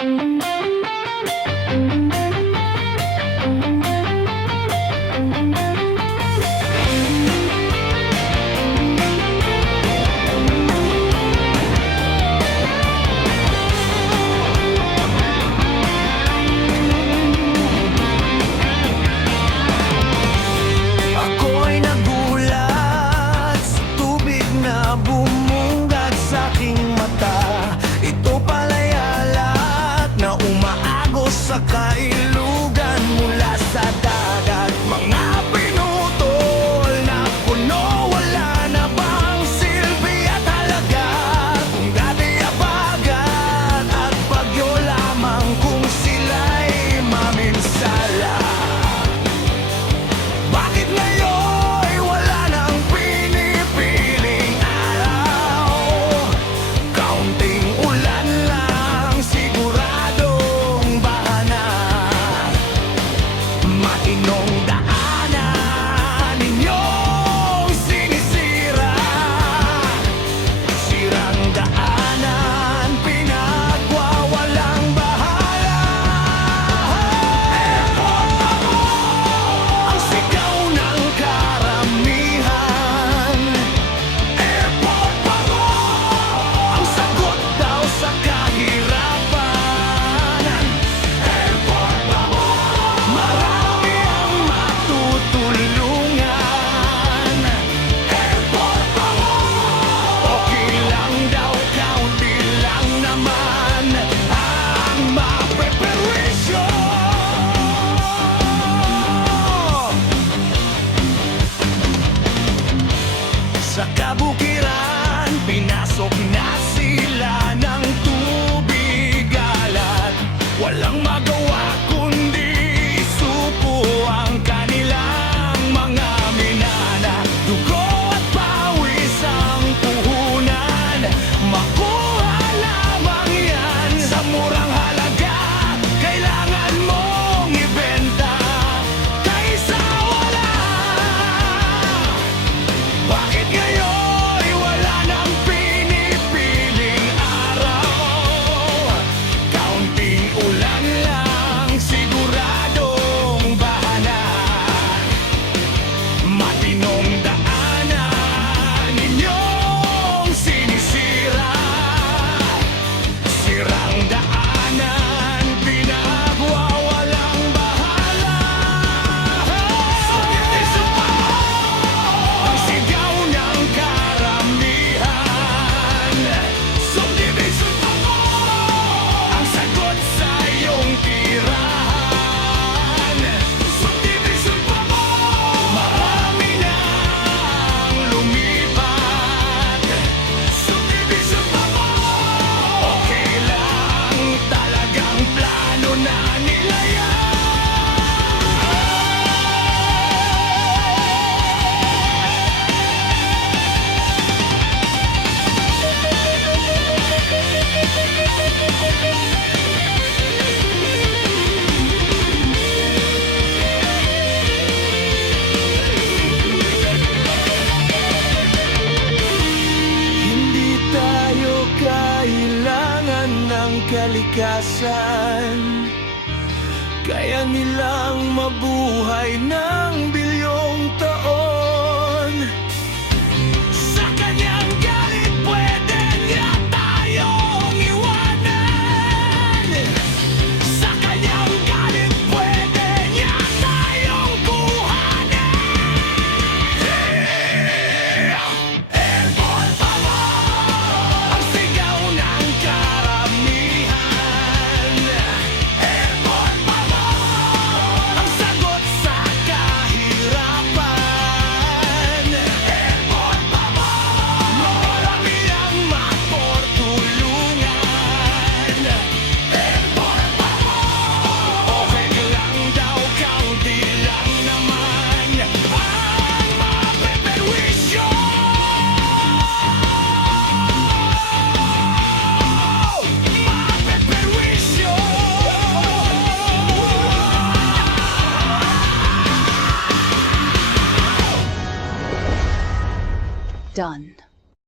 Ako'y nagulat sa tubig na bumungad sa aking mata. Ito pala'y alat na umaagos sa kailugan mula sa dagat. Mga pinutol na puno, wala na bang silbi at halaga? Kung dati abagat at bagyo lamang, kung sila'y maminsala. Bakit ngayon wala nang pinipiling araw? Kaunting ulan lang, siguradong bahana. Matinong daanan ninyong sinisira. Sirang daanan, pinagwawalang bahala. Ang sigaw ng karamihan. Airport Paro, ang sagot daw sa kahirapan. Airport Paro, marami ang matutulungan. Airport Paro, okay lang daw, kaunti lang naman ang mapeperwisyo. Sa kabukiran, pinasok na sila ng tubig alat. Walang magawa kundi isuko ang kanilang mga minana. Dugo at pawis ang puhunan, makuha lamang yan sa murang halaga. Kailangan mong ibenta kaysa wala. Bakit ngayon wala nang pinipiling araw? Kaunting ulan lang, siguradong bahana. Matinong daanan ninyong sinisira. Sirang daanan, pinagwawalang bahala. Ang sigaw ng karamihan. Subdivision pa mo ang sagot sa iyong tirahan. Subdivision pa mo, marami nang lumipat. Subdivision pa mo, okay lang, talagang plano na nila yan. Hindi tayo kailangan ng kalikasan, kaya nilang mabuhay ng bilyong taon.